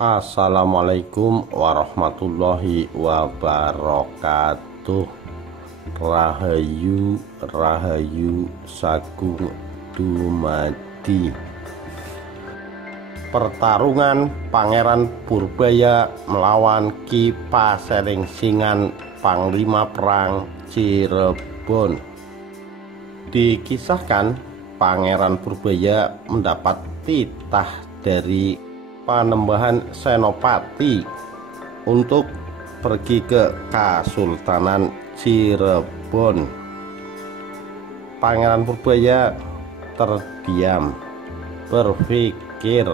Assalamualaikum warahmatullahi wabarakatuh. Rahayu Rahayu Sagung dumadi. Pertarungan Pangeran Purbaya melawan Ki Paselingsingan, Panglima Perang Cirebon. Dikisahkan Pangeran Purbaya mendapat titah dari Panembahan Senopati untuk pergi ke Kasultanan Cirebon. Pangeran Purbaya terdiam, berpikir.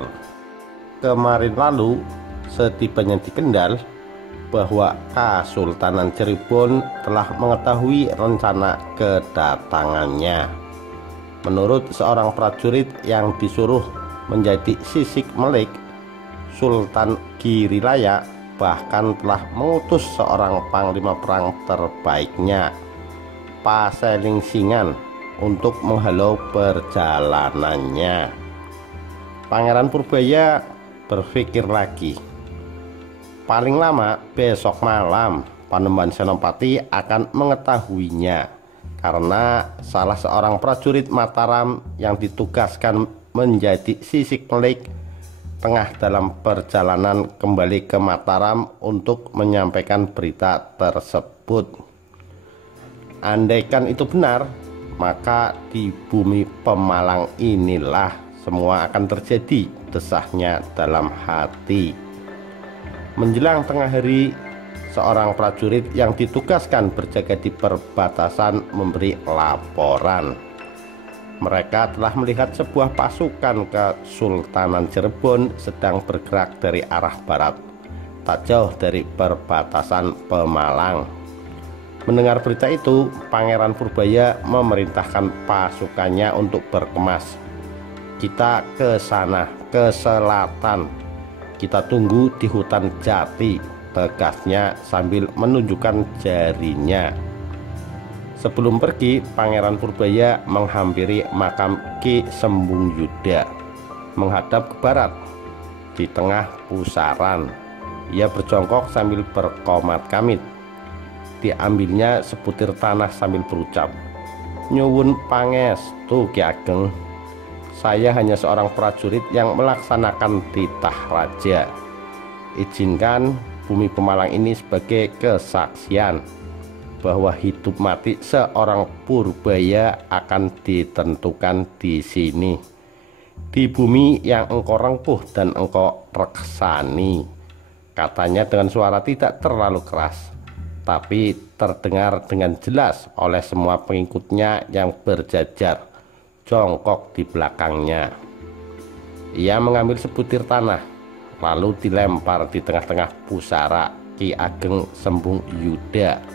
Kemarin lalu setibanya di Kendal bahwa Kasultanan Cirebon telah mengetahui rencana kedatangannya. Menurut seorang prajurit yang disuruh menjadi sisik melik, Sultan Girilaya bahkan telah mengutus seorang panglima perang terbaiknya, Paselingsingan, untuk menghalau perjalanannya. Pangeran Purbaya berpikir lagi. Paling lama besok malam Panembahan Senopati akan mengetahuinya, karena salah seorang prajurit Mataram yang ditugaskan menjadi sisik melik tengah dalam perjalanan kembali ke Mataram untuk menyampaikan berita tersebut. Andaikan itu benar, maka di bumi Pemalang inilah semua akan terjadi, desahnya dalam hati. Menjelang tengah hari, seorang prajurit yang ditugaskan berjaga di perbatasan memberi laporan. Mereka telah melihat sebuah pasukan Kesultanan Cirebon sedang bergerak dari arah barat, tak jauh dari perbatasan Pemalang. Mendengar berita itu, Pangeran Purbaya memerintahkan pasukannya untuk berkemas. Kita ke sana, ke selatan. Kita tunggu di hutan jati, tegasnya sambil menunjukkan jarinya. Sebelum pergi, Pangeran Purbaya menghampiri makam Ki Sembung Yuda, menghadap ke barat. Di tengah pusaran, ia berjongkok sambil berkomat kamit. Diambilnya sebutir tanah sambil berucap, "Nyuwun pangestu Ki Ageng, saya hanya seorang prajurit yang melaksanakan titah raja. Izinkan bumi Pemalang ini sebagai kesaksian bahwa hidup mati seorang Purbaya akan ditentukan di sini, di bumi yang engkau rengkuh dan engkau reksani," katanya dengan suara tidak terlalu keras, tapi terdengar dengan jelas oleh semua pengikutnya yang berjajar jongkok di belakangnya. Ia mengambil sebutir tanah, lalu dilempar di tengah-tengah pusara Ki Ageng Sembung Yuda.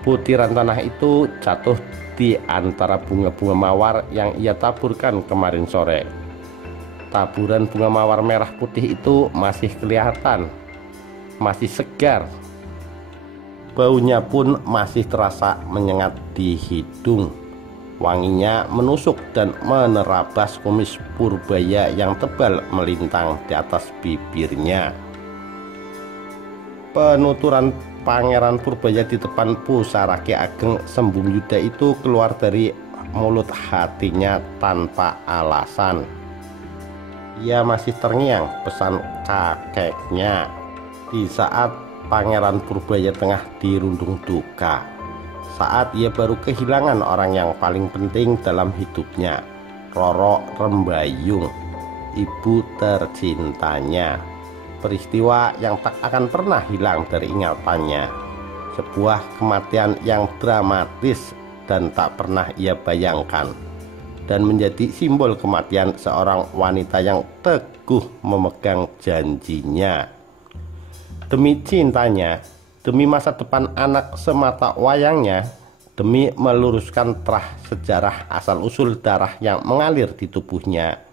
Butiran tanah itu jatuh di antara bunga-bunga mawar yang ia taburkan kemarin sore. Taburan bunga mawar merah putih itu masih kelihatan, masih segar. Baunya pun masih terasa menyengat di hidung. Wanginya menusuk dan menerabas kumis Purbaya yang tebal melintang di atas bibirnya. Penuturan Pangeran Purbaya di depan pusara Ki Ageng Sembung Yuda itu keluar dari mulut hatinya tanpa alasan. Ia masih terngiang pesan kakeknya di saat Pangeran Purbaya tengah dirundung duka, saat ia baru kehilangan orang yang paling penting dalam hidupnya, Roro Rembayung, ibu tercintanya. Peristiwa yang tak akan pernah hilang dari ingatannya, sebuah kematian yang dramatis dan tak pernah ia bayangkan, dan menjadi simbol kematian seorang wanita yang teguh memegang janjinya. Demi cintanya, demi masa depan anak semata wayangnya, demi meluruskan terah sejarah asal-usul darah yang mengalir di tubuhnya,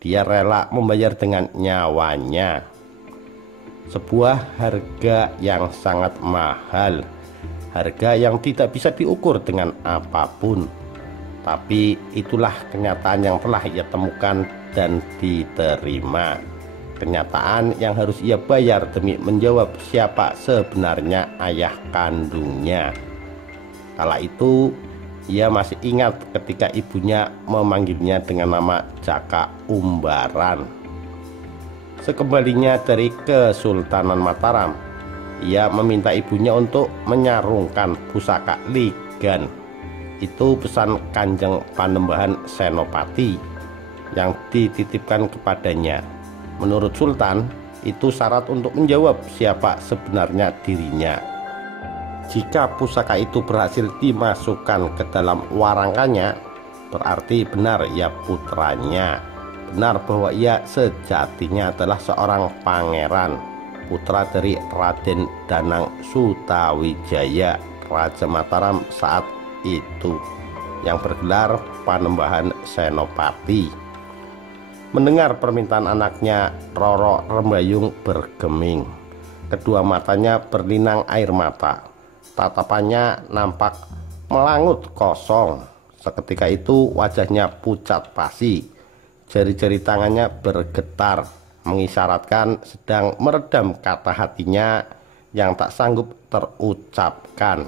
dia rela membayar dengan nyawanya. Sebuah harga yang sangat mahal, harga yang tidak bisa diukur dengan apapun. Tapi itulah kenyataan yang telah ia temukan dan diterima. kenyataan yang harus ia bayar demi menjawab siapa sebenarnya ayah kandungnya. Kala itu ia masih ingat ketika ibunya memanggilnya dengan nama Jaka Umbaran. Sekembalinya dari Kesultanan Mataram, ia meminta ibunya untuk menyarungkan pusaka ligan. Itu pesan Kanjeng Panembahan Senopati yang dititipkan kepadanya. Menurut Sultan, itu syarat untuk menjawab siapa sebenarnya dirinya. Jika pusaka itu berhasil dimasukkan ke dalam warangkannya, berarti benar ia putranya. Benar bahwa ia sejatinya adalah seorang pangeran, putra dari Raden Danang Sutawijaya, Raja Mataram saat itu, yang bergelar Panembahan Senopati. Mendengar permintaan anaknya, Roro Rembayung bergeming. Kedua matanya berlinang air mata. Tatapannya nampak melangut kosong. Seketika itu wajahnya pucat pasi. Jari-jari tangannya bergetar, mengisyaratkan sedang meredam kata hatinya yang tak sanggup terucapkan.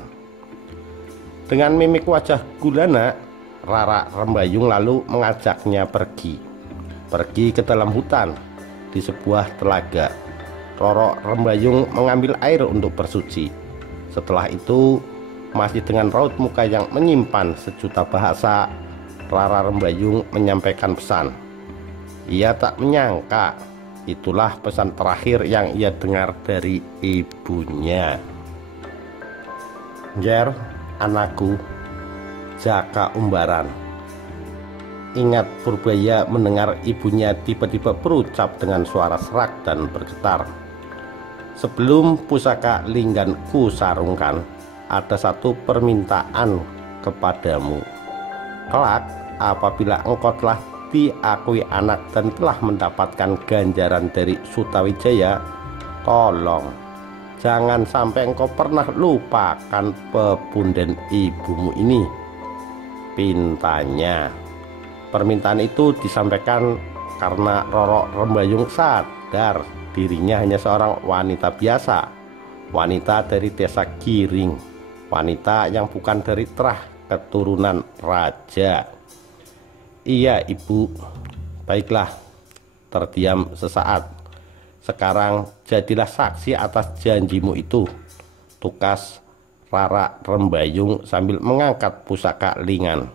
Dengan mimik wajah gulana, Rara Rembayung lalu mengajaknya pergi ke dalam hutan. Di sebuah telaga, Roro Rembayung mengambil air untuk bersuci. Setelah itu, masih dengan raut muka yang menyimpan sejuta bahasa, Rara Rembayung menyampaikan pesan. Ia tak menyangka itulah pesan terakhir yang ia dengar dari ibunya. Nger, anakku, Jaka Umbaran. Ingat Purbaya mendengar ibunya tiba-tiba berucap dengan suara serak dan bergetar. Sebelum pusaka linggan ku sarungkan, ada satu permintaan kepadamu. Kelak apabila engkau telah diakui anak dan telah mendapatkan ganjaran dari Sutawijaya, tolong jangan sampai engkau pernah lupakan pepunden ibumu ini. Pintanya. Permintaan itu disampaikan karena Roro Rembayung sadar dirinya hanya seorang wanita biasa, wanita dari desa Giring, wanita yang bukan dari terah keturunan raja. Iya ibu, baiklah. Terdiam sesaat. Sekarang jadilah saksi atas janjimu itu, tukas Rara Rembayung sambil mengangkat pusaka lingan.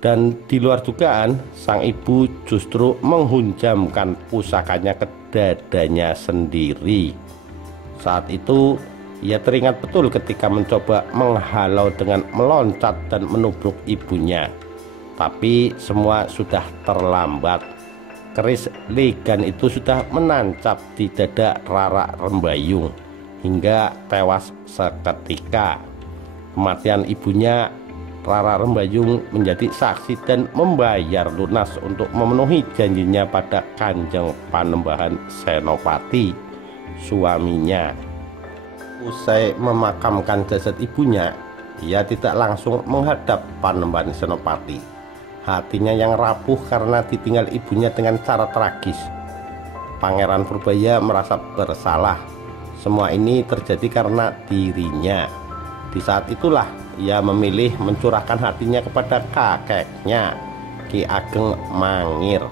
Dan di luar dugaan, sang ibu justru menghunjamkan pusakanya ke dadanya sendiri. Saat itu ia teringat betul ketika mencoba menghalau dengan meloncat dan menubruk ibunya. Tapi semua sudah terlambat. Keris ligan itu sudah menancap di dada Rara Rembayung hingga tewas seketika. Kematian ibunya, Rara Rembayung menjadi saksi dan membayar lunas untuk memenuhi janjinya pada Kanjeng Panembahan Senopati, suaminya. Usai memakamkan jasad ibunya, ia tidak langsung menghadap Panembahan Senopati. Hatinya yang rapuh karena ditinggal ibunya dengan cara tragis. Pangeran Purbaya merasa bersalah. Semua ini terjadi karena dirinya. Di saat itulah ia memilih mencurahkan hatinya kepada kakeknya, Ki Ageng Mangir.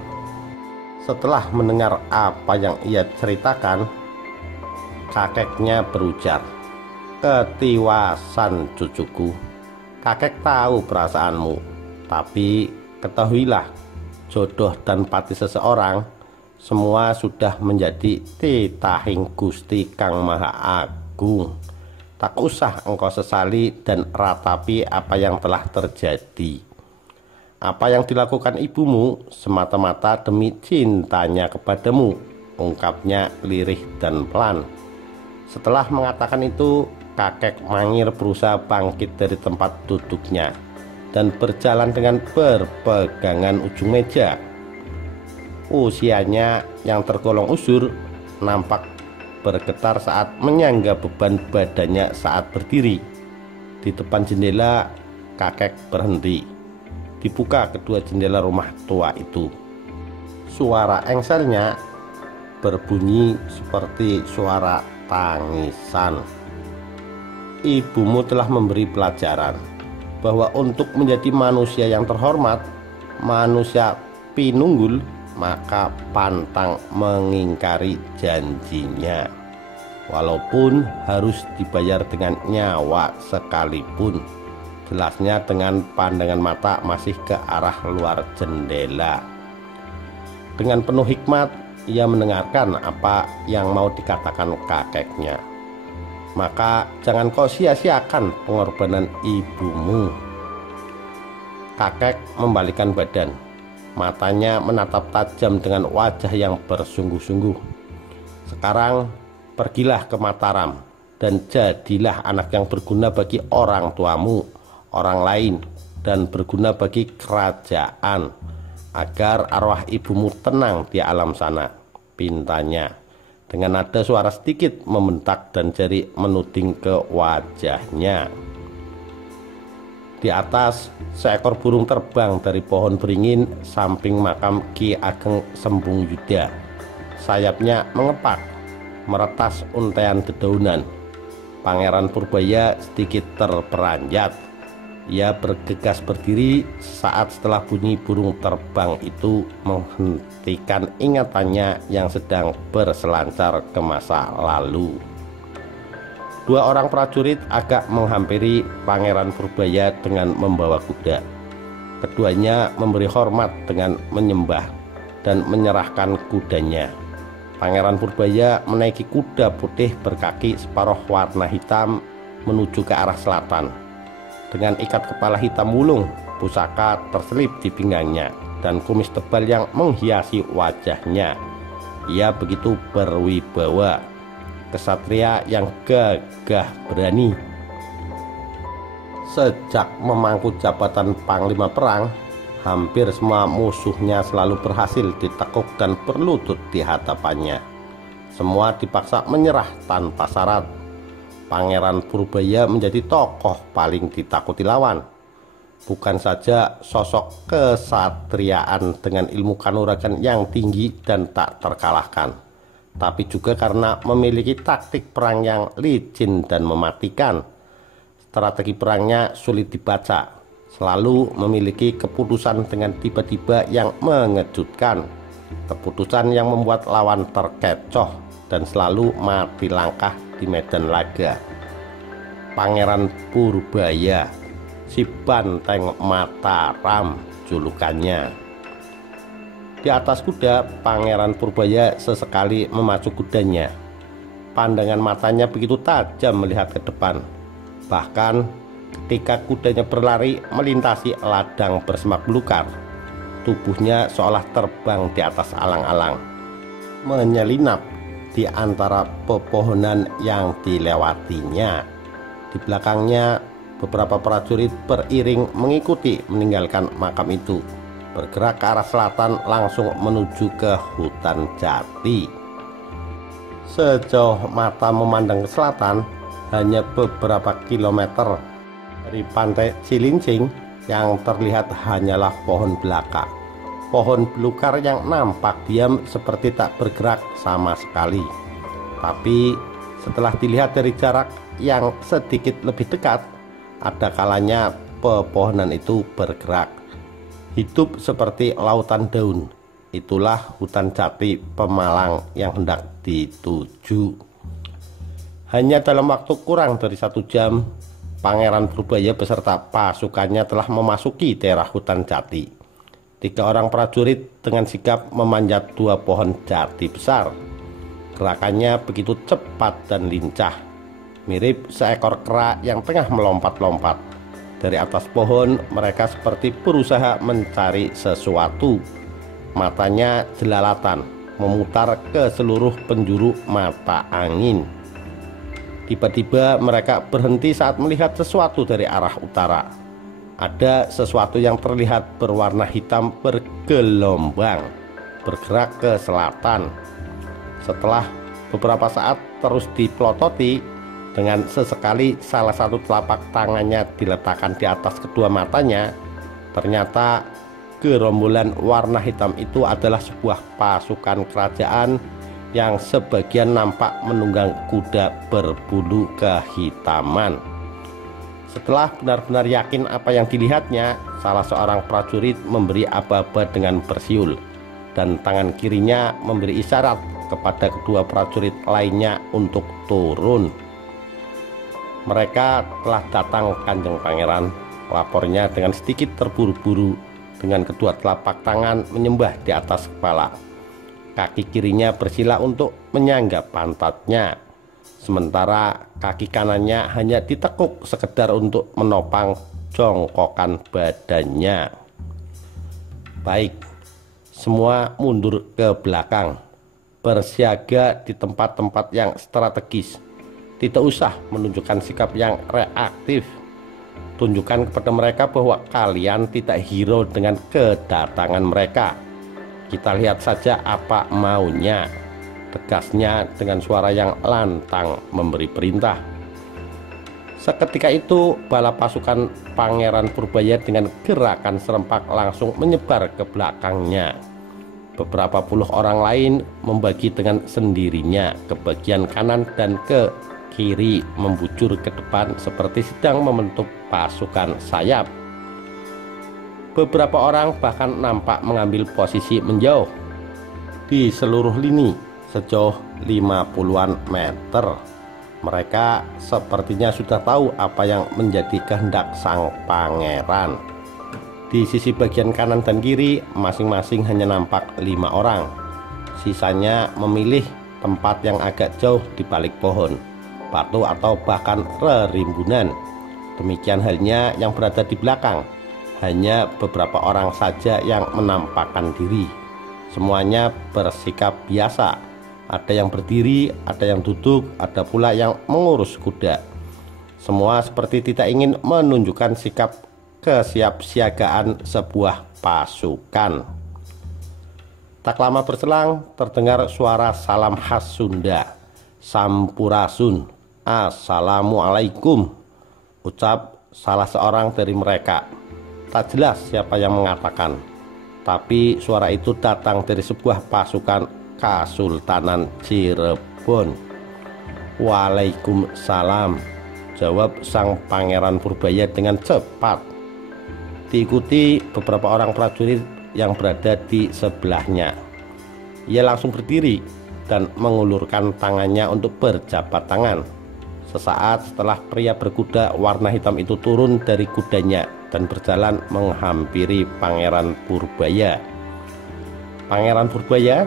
Setelah mendengar apa yang ia ceritakan, kakeknya berujar, "Ketiwasan cucuku, kakek tahu perasaanmu, tapi ketahuilah, jodoh dan pati seseorang semua sudah menjadi titahing Gusti Kang Maha Agung. Tak usah engkau sesali dan ratapi apa yang telah terjadi. Apa yang dilakukan ibumu semata-mata demi cintanya kepadamu," ungkapnya lirih dan pelan. Setelah mengatakan itu, kakek Mangir berusaha bangkit dari tempat duduknya dan berjalan dengan berpegangan ujung meja. Usianya yang tergolong usur nampak bergetar saat menyangga beban badannya saat berdiri. Di depan jendela, kakek berhenti. Dibuka kedua jendela rumah tua itu. Suara engselnya berbunyi seperti suara tangisan. Ibumu telah memberi pelajaran bahwa untuk menjadi manusia yang terhormat, manusia pinunggul, maka pantang mengingkari janjinya, walaupun harus dibayar dengan nyawa sekalipun. Jelasnya dengan pandangan mata masih ke arah luar jendela. Dengan penuh hikmat ia mendengarkan apa yang mau dikatakan kakeknya. Maka jangan kau sia-siakan pengorbanan ibumu. Kakek membalikkan badan, matanya menatap tajam dengan wajah yang bersungguh-sungguh. Sekarang pergilah ke Mataram dan jadilah anak yang berguna bagi orang tuamu, orang lain, dan berguna bagi kerajaan, agar arwah ibumu tenang di alam sana, pintanya. Dengan nada suara sedikit membentak dan jari menuding ke wajahnya. Di atas, seekor burung terbang dari pohon beringin samping makam Ki Ageng Sembung Yuda. Sayapnya mengepak, meretas untaian dedaunan. Pangeran Purbaya sedikit terperanjat. Ia bergegas berdiri saat setelah bunyi burung terbang itu menghentikan ingatannya yang sedang berselancar ke masa lalu. Dua orang prajurit agak menghampiri Pangeran Purbaya dengan membawa kuda. Keduanya memberi hormat dengan menyembah dan menyerahkan kudanya. Pangeran Purbaya menaiki kuda putih berkaki separuh warna hitam menuju ke arah selatan. Dengan ikat kepala hitam mulung, pusaka terselip di pinggangnya, dan kumis tebal yang menghiasi wajahnya. Ia begitu berwibawa, kesatria yang gagah berani. Sejak memangku jabatan Panglima Perang, hampir semua musuhnya selalu berhasil ditekuk dan berlutut di hadapannya. Semua dipaksa menyerah tanpa syarat. Pangeran Purbaya menjadi tokoh paling ditakuti lawan. Bukan saja sosok kesatriaan dengan ilmu kanuragan yang tinggi dan tak terkalahkan, tapi juga karena memiliki taktik perang yang licin dan mematikan. Strategi perangnya sulit dibaca, selalu memiliki keputusan dengan tiba-tiba yang mengejutkan, keputusan yang membuat lawan terkecoh dan selalu mati langkah di medan laga. Pangeran Purbaya, si Banteng Mataram julukannya. Di atas kuda, Pangeran Purbaya sesekali memacu kudanya. Pandangan matanya begitu tajam melihat ke depan. Bahkan ketika kudanya berlari melintasi ladang bersemak belukar, tubuhnya seolah terbang di atas alang-alang, menyelinap di antara pepohonan yang dilewatinya. Di belakangnya beberapa prajurit beriring mengikuti meninggalkan makam itu, bergerak ke arah selatan langsung menuju ke hutan jati. Sejauh mata memandang ke selatan, hanya beberapa kilometer dari pantai Cilincing, yang terlihat hanyalah pohon belaka. Pohon belukar yang nampak diam seperti tak bergerak sama sekali. Tapi setelah dilihat dari jarak yang sedikit lebih dekat, ada kalanya pepohonan itu bergerak, hidup seperti lautan daun. Itulah hutan jati Pemalang yang hendak dituju. Hanya dalam waktu kurang dari 1 jam, Pangeran Purbaya beserta pasukannya telah memasuki daerah hutan jati. 3 orang prajurit dengan sigap memanjat 2 pohon jati besar. Gerakannya begitu cepat dan lincah, mirip seekor kera yang tengah melompat-lompat. Dari atas pohon mereka seperti berusaha mencari sesuatu. Matanya jelalatan, memutar ke seluruh penjuru mata angin. Tiba-tiba mereka berhenti saat melihat sesuatu dari arah utara. Ada sesuatu yang terlihat berwarna hitam bergelombang, bergerak ke selatan. Setelah beberapa saat terus dipelototi, dengan sesekali salah satu telapak tangannya diletakkan di atas kedua matanya, ternyata gerombolan warna hitam itu adalah sebuah pasukan kerajaan yang sebagian nampak menunggang kuda berbulu kehitaman. Setelah benar-benar yakin apa yang dilihatnya, salah seorang prajurit memberi aba-aba dengan bersiul, dan tangan kirinya memberi isyarat kepada kedua prajurit lainnya untuk turun. Mereka telah datang, Kanjeng Pangeran, lapornya dengan sedikit terburu-buru, dengan kedua telapak tangan menyembah di atas kepala. Kaki kirinya bersila untuk menyangga pantatnya, sementara kaki kanannya hanya ditekuk sekedar untuk menopang jongkokan badannya. Baik, semua mundur ke belakang, bersiaga di tempat-tempat yang strategis. Tidak usah menunjukkan sikap yang reaktif. Tunjukkan kepada mereka bahwa kalian tidak hero dengan kedatangan mereka. Kita lihat saja apa maunya, tegasnya dengan suara yang lantang memberi perintah. Seketika itu bala pasukan Pangeran Purbaya dengan gerakan serempak langsung menyebar ke belakangnya. Beberapa puluh orang lain membagi dengan sendirinya ke bagian kanan dan ke kiri, membujur ke depan seperti sedang membentuk pasukan sayap. Beberapa orang bahkan nampak mengambil posisi menjauh di seluruh lini sejauh 50-an meter. Mereka sepertinya sudah tahu apa yang menjadi kehendak sang pangeran. Di sisi bagian kanan dan kiri masing-masing hanya nampak 5 orang. Sisanya memilih tempat yang agak jauh di balik pohon, batu atau bahkan rerimbunan. Demikian halnya yang berada di belakang. Hanya beberapa orang saja yang menampakkan diri. Semuanya bersikap biasa. Ada yang berdiri, ada yang duduk, ada pula yang mengurus kuda. Semua seperti tidak ingin menunjukkan sikap kesiapsiagaan sebuah pasukan. Tak lama berselang terdengar suara salam khas Sunda. Sampurasun, assalamualaikum, ucap salah seorang dari mereka. Tak jelas siapa yang mengatakan, tapi suara itu datang dari sebuah pasukan Kesultanan Cirebon. Waalaikumsalam, jawab sang Pangeran Purbaya dengan cepat, diikuti beberapa orang prajurit yang berada di sebelahnya. Ia langsung berdiri dan mengulurkan tangannya untuk berjabat tangan. Sesaat setelah pria berkuda warna hitam itu turun dari kudanya dan berjalan menghampiri Pangeran Purbaya. Pangeran Purbaya?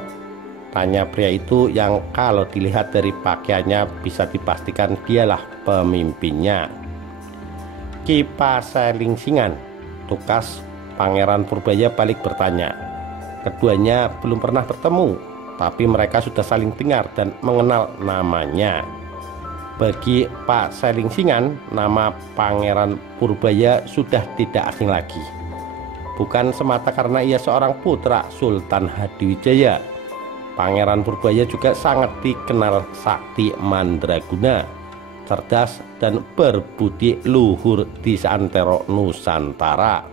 Tanya pria itu yang kalau dilihat dari pakaiannya bisa dipastikan dialah pemimpinnya. Ki Paselingsingan, tukas Pangeran Purbaya balik bertanya. Keduanya belum pernah bertemu, tapi mereka sudah saling dengar dan mengenal namanya. Bagi Pak Selingsingan, nama Pangeran Purbaya sudah tidak asing lagi. Bukan semata karena ia seorang putra Sultan Hadiwijaya. Pangeran Purbaya juga sangat dikenal sakti mandraguna, cerdas dan berbudi luhur di seantero Nusantara.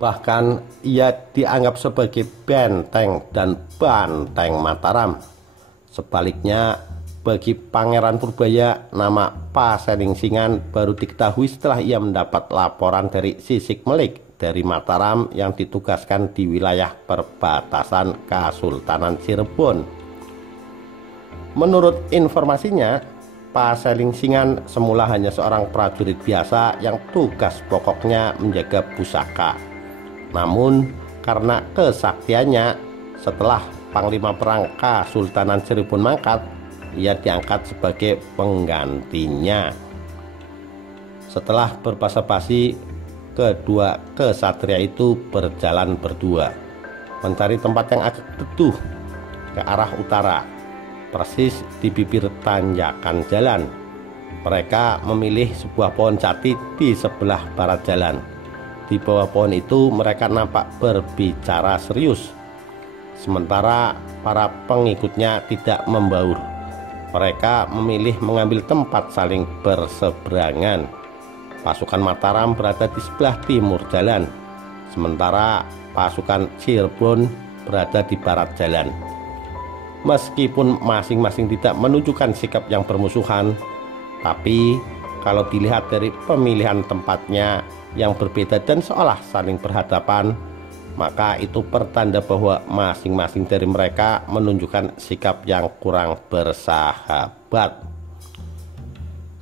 Bahkan ia dianggap sebagai benteng dan banteng Mataram. Sebaliknya, bagi Pangeran Purbaya, nama Paselingsingan baru diketahui setelah ia mendapat laporan dari Sisik Melik dari Mataram yang ditugaskan di wilayah perbatasan Kesultanan Cirebon. Menurut informasinya, Paselingsingan semula hanya seorang prajurit biasa yang tugas pokoknya menjaga pusaka. Namun karena kesaktiannya, setelah Panglima Perang Kesultanan Cirebon mangkat, ia diangkat sebagai penggantinya. Setelah berbasa-basi, kedua kesatria itu berjalan berdua, mencari tempat yang agak teduh ke arah utara, persis di bibir tanjakan jalan. Mereka memilih sebuah pohon jati di sebelah barat jalan. Di bawah pohon itu mereka nampak berbicara serius, sementara para pengikutnya tidak membaur. Mereka memilih mengambil tempat saling berseberangan. Pasukan Mataram berada di sebelah timur jalan, sementara pasukan Cirebon berada di barat jalan. Meskipun masing-masing tidak menunjukkan sikap yang bermusuhan, tapi kalau dilihat dari pemilihan tempatnya yang berbeda dan seolah saling berhadapan, maka itu pertanda bahwa masing-masing dari mereka menunjukkan sikap yang kurang bersahabat.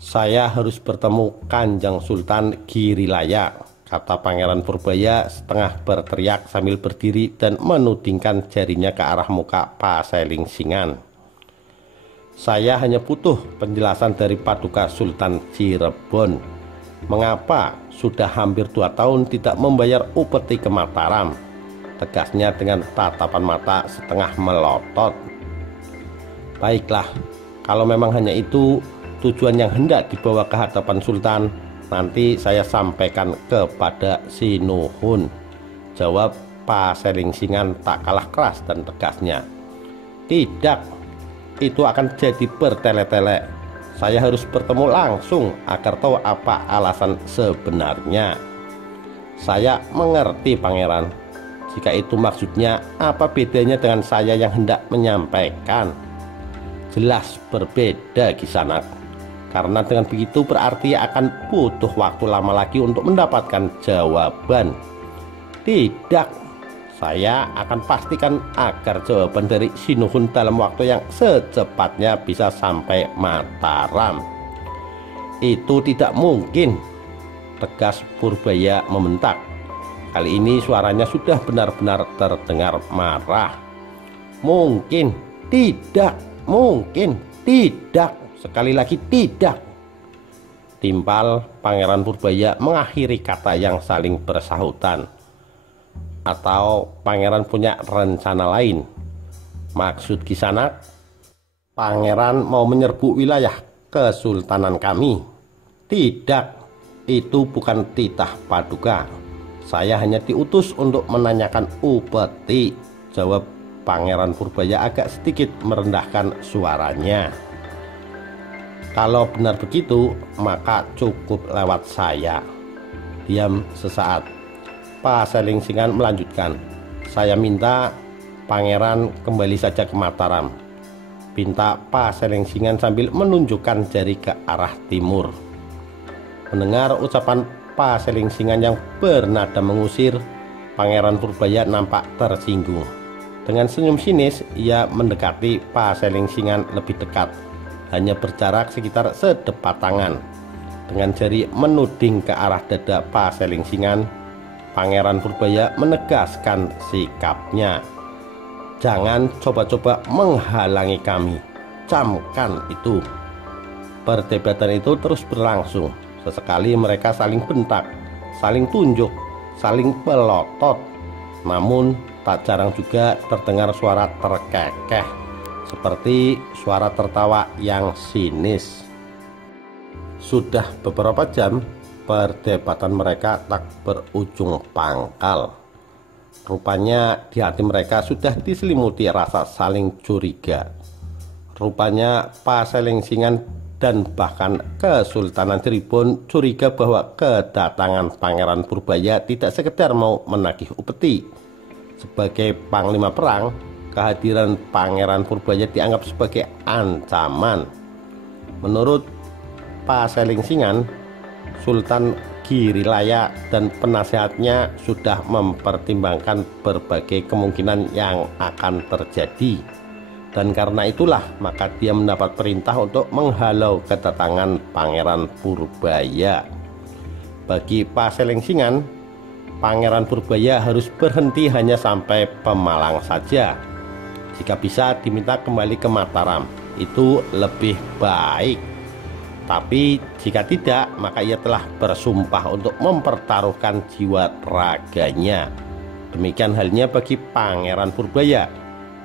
"Saya harus bertemu Kanjeng Sultan Girilaya," kata Pangeran Purbaya setengah berteriak sambil berdiri dan menudingkan jarinya ke arah muka Paselingsingan. "Saya hanya butuh penjelasan dari Paduka Sultan Cirebon. Mengapa sudah hampir 2 tahun tidak membayar upeti ke Mataram?" tegasnya dengan tatapan mata setengah melotot. "Baiklah, kalau memang hanya itu tujuan yang hendak dibawa ke hadapan Sultan, nanti saya sampaikan kepada Sinuhun," jawab Paselingsingan tak kalah keras dan tegasnya. "Tidak, itu akan jadi bertele-tele. Saya harus bertemu langsung agar tahu apa alasan sebenarnya." "Saya mengerti, Pangeran. Jika itu maksudnya, apa bedanya dengan saya yang hendak menyampaikan?" "Jelas berbeda, Kisanak. Karena dengan begitu berarti akan butuh waktu lama lagi untuk mendapatkan jawaban." "Tidak, saya akan pastikan agar jawaban dari Sinuhun dalam waktu yang secepatnya bisa sampai Mataram." "Itu tidak mungkin," tegas Purbaya membentak. Kali ini suaranya sudah benar-benar terdengar marah. "Mungkin, tidak, mungkin, tidak. Sekali lagi tidak," timpal Pangeran Purbaya mengakhiri kata yang saling bersahutan. "Atau Pangeran punya rencana lain? Maksud Kisanak, Pangeran mau menyerbu wilayah kesultanan kami?" "Tidak, itu bukan titah Paduka. Saya hanya diutus untuk menanyakan upeti," jawab Pangeran Purbaya agak sedikit merendahkan suaranya. "Kalau benar begitu, maka cukup lewat saya." Diam sesaat, Paselingsingan melanjutkan. "Saya minta Pangeran kembali saja ke Mataram," pinta Paselingsingan sambil menunjukkan jari ke arah timur. Mendengar ucapan Paselingsingan yang bernada mengusir, Pangeran Purbaya nampak tersinggung. Dengan senyum sinis, ia mendekati Paselingsingan lebih dekat, hanya berjarak sekitar sedepat tangan. Dengan jari menuding ke arah dada Paselingsingan, Pangeran Purbaya menegaskan sikapnya. "Jangan coba-coba menghalangi kami. Camkan itu." Perdebatan itu terus berlangsung. Sesekali mereka saling bentak, saling tunjuk, saling pelotot. Namun tak jarang juga terdengar suara terkekeh, seperti suara tertawa yang sinis. Sudah beberapa jam perdebatan mereka tak berujung pangkal. Rupanya di hati mereka sudah diselimuti rasa saling curiga. Rupanya Paselingsingan dan bahkan Kesultanan Cirebon curiga bahwa kedatangan Pangeran Purbaya tidak sekedar mau menagih upeti. Sebagai panglima perang, kehadiran Pangeran Purbaya dianggap sebagai ancaman. Menurut Paselingsingan, Sultan Girilaya dan penasehatnya sudah mempertimbangkan berbagai kemungkinan yang akan terjadi. Dan karena itulah maka dia mendapat perintah untuk menghalau kedatangan Pangeran Purbaya. Bagi Paselingsingan, Pangeran Purbaya harus berhenti hanya sampai Pemalang saja. Jika bisa diminta kembali ke Mataram, itu lebih baik. Tapi jika tidak, maka ia telah bersumpah untuk mempertaruhkan jiwa raganya. Demikian halnya bagi Pangeran Purbaya.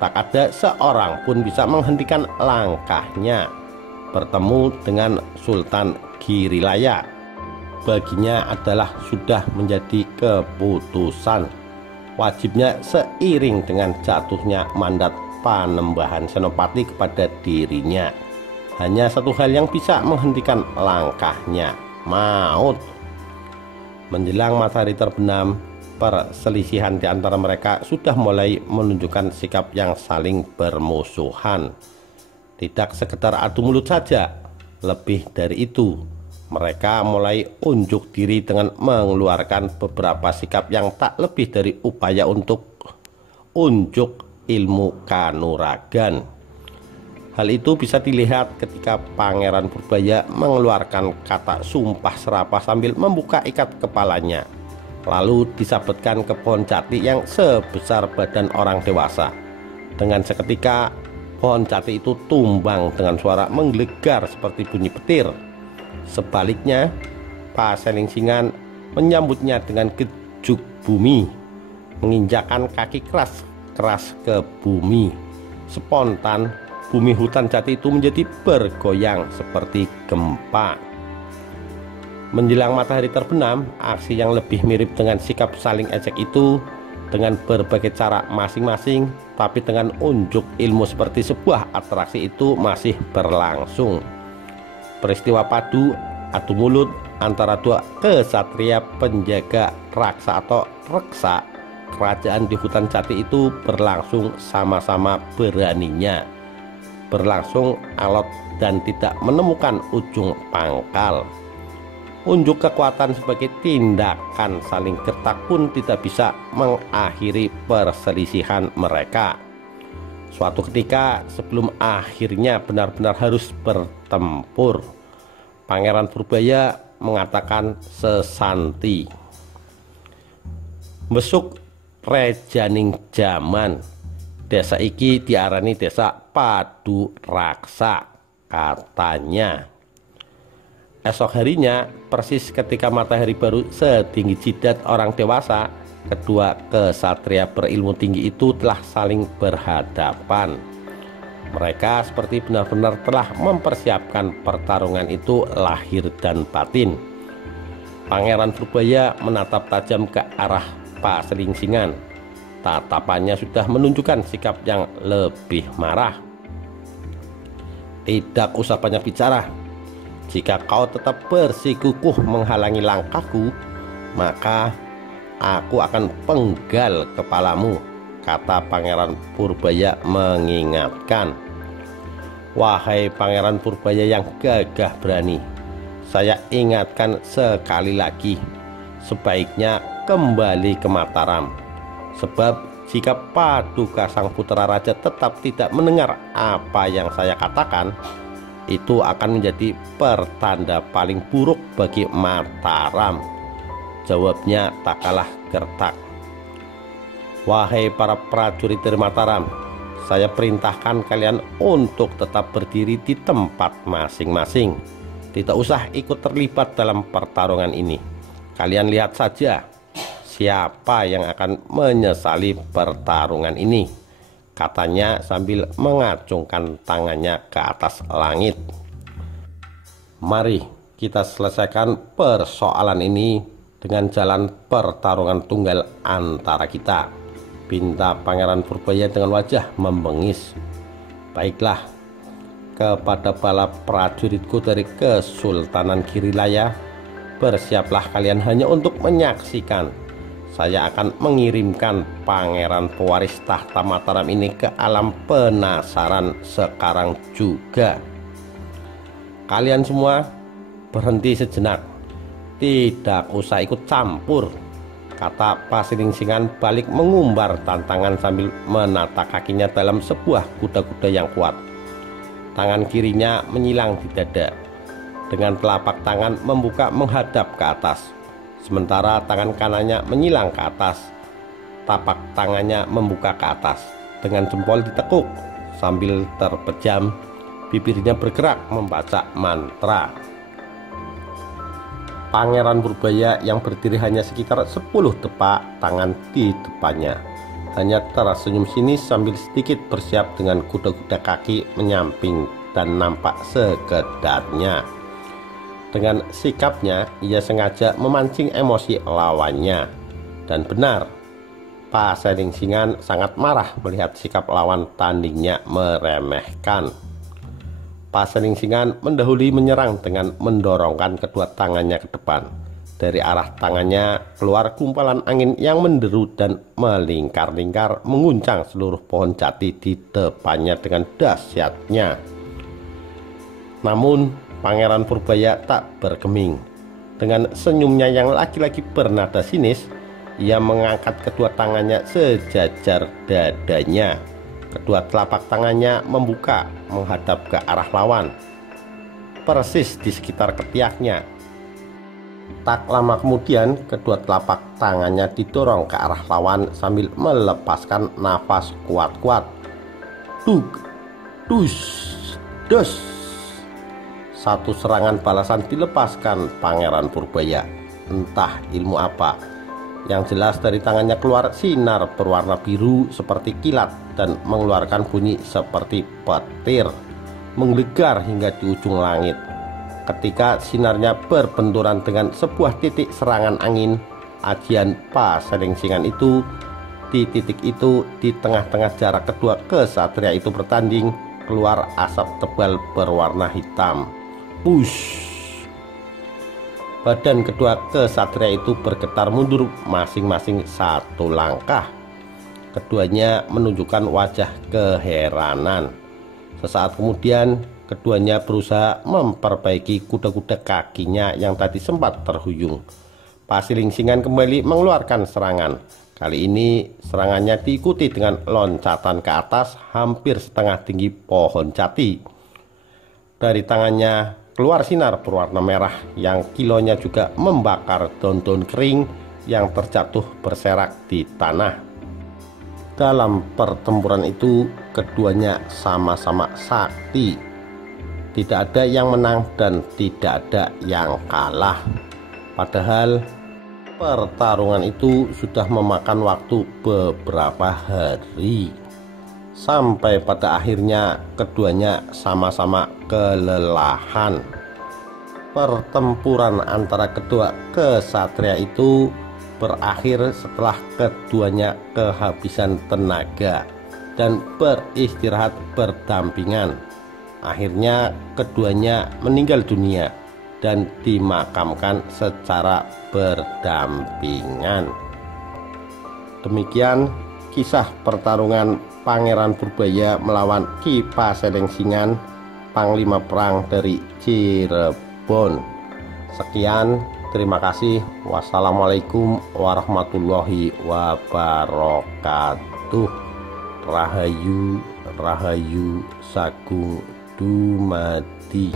Tak ada seorang pun bisa menghentikan langkahnya bertemu dengan Sultan Girilaya. Baginya adalah sudah menjadi keputusan. Wajibnya seiring dengan jatuhnya mandat Panembahan Senopati kepada dirinya. Hanya satu hal yang bisa menghentikan langkahnya, maut. Menjelang matahari terbenam, perselisihan di antara mereka sudah mulai menunjukkan sikap yang saling bermusuhan. Tidak sekedar adu mulut saja, lebih dari itu, mereka mulai unjuk diri dengan mengeluarkan beberapa sikap yang tak lebih dari upaya untuk unjuk ilmu kanuragan. Hal itu bisa dilihat ketika Pangeran Purbaya mengeluarkan kata sumpah serapah sambil membuka ikat kepalanya, lalu disabetkan ke pohon jati yang sebesar badan orang dewasa. Dengan seketika, pohon jati itu tumbang dengan suara menggelegar seperti bunyi petir. Sebaliknya, Paselingsingan menyambutnya dengan gejuk bumi, menginjakan kaki keras ke bumi. Spontan, bumi hutan jati itu menjadi bergoyang seperti gempa. Menjelang matahari terbenam, aksi yang lebih mirip dengan sikap saling ejek itu dengan berbagai cara masing-masing, tapi dengan unjuk ilmu seperti sebuah atraksi itu masih berlangsung. Peristiwa padu adu mulut antara dua kesatria penjaga raksa atau reksa kerajaan di hutan jati itu berlangsung sama-sama beraninya, berlangsung alot dan tidak menemukan ujung pangkal. Unjuk kekuatan sebagai tindakan saling gertak pun tidak bisa mengakhiri perselisihan mereka. Suatu ketika sebelum akhirnya benar-benar harus bertempur, Pangeran Purbaya mengatakan sesanti, "Besuk rejaning jaman, desa iki diarani desa Padu Raksa," katanya. Esok harinya, persis ketika matahari baru setinggi jidat orang dewasa, kedua kesatria berilmu tinggi itu telah saling berhadapan. Mereka seperti benar-benar telah mempersiapkan pertarungan itu lahir dan batin. Pangeran Purbaya menatap tajam ke arah Paselingsingan. Tatapannya sudah menunjukkan sikap yang lebih marah. "Tidak usah banyak bicara. Jika kau tetap bersikukuh menghalangi langkahku, maka aku akan penggal kepalamu," kata Pangeran Purbaya mengingatkan. "Wahai Pangeran Purbaya yang gagah berani, saya ingatkan sekali lagi, sebaiknya kembali ke Mataram. Sebab jika Paduka Sang Putra Raja tetap tidak mendengar apa yang saya katakan, itu akan menjadi pertanda paling buruk bagi Mataram," jawabnya tak kalah gertak. "Wahai para prajurit dari Mataram, saya perintahkan kalian untuk tetap berdiri di tempat masing-masing. Tidak usah ikut terlibat dalam pertarungan ini. Kalian lihat saja siapa yang akan menyesali pertarungan ini," katanya sambil mengacungkan tangannya ke atas langit. "Mari kita selesaikan persoalan ini dengan jalan pertarungan tunggal antara kita," pinta Pangeran Purbaya dengan wajah membengis. "Baiklah, kepada bala prajuritku dari Kesultanan Girilaya, bersiaplah kalian hanya untuk menyaksikan. Saya akan mengirimkan pangeran pewaris tahta Mataram ini ke alam penasaran sekarang juga. Kalian semua berhenti sejenak. Tidak usah ikut campur," kata Paselingsingan balik mengumbar tantangan sambil menata kakinya dalam sebuah kuda-kuda yang kuat. Tangan kirinya menyilang di dada, dengan telapak tangan membuka menghadap ke atas. Sementara tangan kanannya menyilang ke atas, tapak tangannya membuka ke atas. Dengan jempol ditekuk sambil terpejam, bibirnya bergerak membaca mantra. Pangeran Purbaya yang berdiri hanya sekitar 10 tepak tangan di depannya hanya tersenyum sinis sambil sedikit bersiap dengan kuda-kuda kaki menyamping dan nampak sekedarnya. Dengan sikapnya, ia sengaja memancing emosi lawannya. Dan benar, Paselingsingan sangat marah melihat sikap lawan tandingnya meremehkan. Paselingsingan mendahului menyerang dengan mendorongkan kedua tangannya ke depan. Dari arah tangannya keluar gumpalan angin yang menderu dan melingkar-lingkar mengguncang seluruh pohon jati di depannya dengan dahsyatnya. Namun Pangeran Purbaya tak bergeming. Dengan senyumnya yang lagi-lagi bernada sinis, ia mengangkat kedua tangannya sejajar dadanya. Kedua telapak tangannya membuka menghadap ke arah lawan, persis di sekitar ketiaknya. Tak lama kemudian, kedua telapak tangannya didorong ke arah lawan sambil melepaskan nafas kuat-kuat. Duk, dus, dos. Satu serangan balasan dilepaskan Pangeran Purbaya. Entah ilmu apa. Yang jelas dari tangannya keluar sinar berwarna biru seperti kilat dan mengeluarkan bunyi seperti petir, menggelegar hingga di ujung langit. Ketika sinarnya berbenturan dengan sebuah titik serangan angin ajian Paselingsingan itu, di titik itu, di tengah-tengah jarak kedua kesatria itu bertanding, keluar asap tebal berwarna hitam. Push! Badan kedua kesatria itu bergetar mundur masing-masing satu langkah. Keduanya menunjukkan wajah keheranan. Sesaat kemudian, keduanya berusaha memperbaiki kuda-kuda kakinya yang tadi sempat terhuyung. Paselingsingan kembali mengeluarkan serangan. Kali ini serangannya diikuti dengan loncatan ke atas hampir setengah tinggi pohon jati. Dari tangannya keluar sinar berwarna merah yang kilonya juga membakar daun-daun kering yang terjatuh berserak di tanah. Dalam pertempuran itu, keduanya sama-sama sakti. Tidak ada yang menang dan tidak ada yang kalah. Padahal pertarungan itu sudah memakan waktu beberapa hari. Sampai pada akhirnya keduanya sama-sama kelelahan. Pertempuran antara kedua kesatria itu berakhir setelah keduanya kehabisan tenaga dan beristirahat berdampingan. Akhirnya keduanya meninggal dunia dan dimakamkan secara berdampingan. Demikian kisah pertarungan Pangeran Purbaya melawan Ki Paselingsingan, Panglima Perang dari Cirebon. Sekian, terima kasih. Wassalamualaikum warahmatullahi wabarakatuh. Rahayu, Rahayu Sagung Dumadi.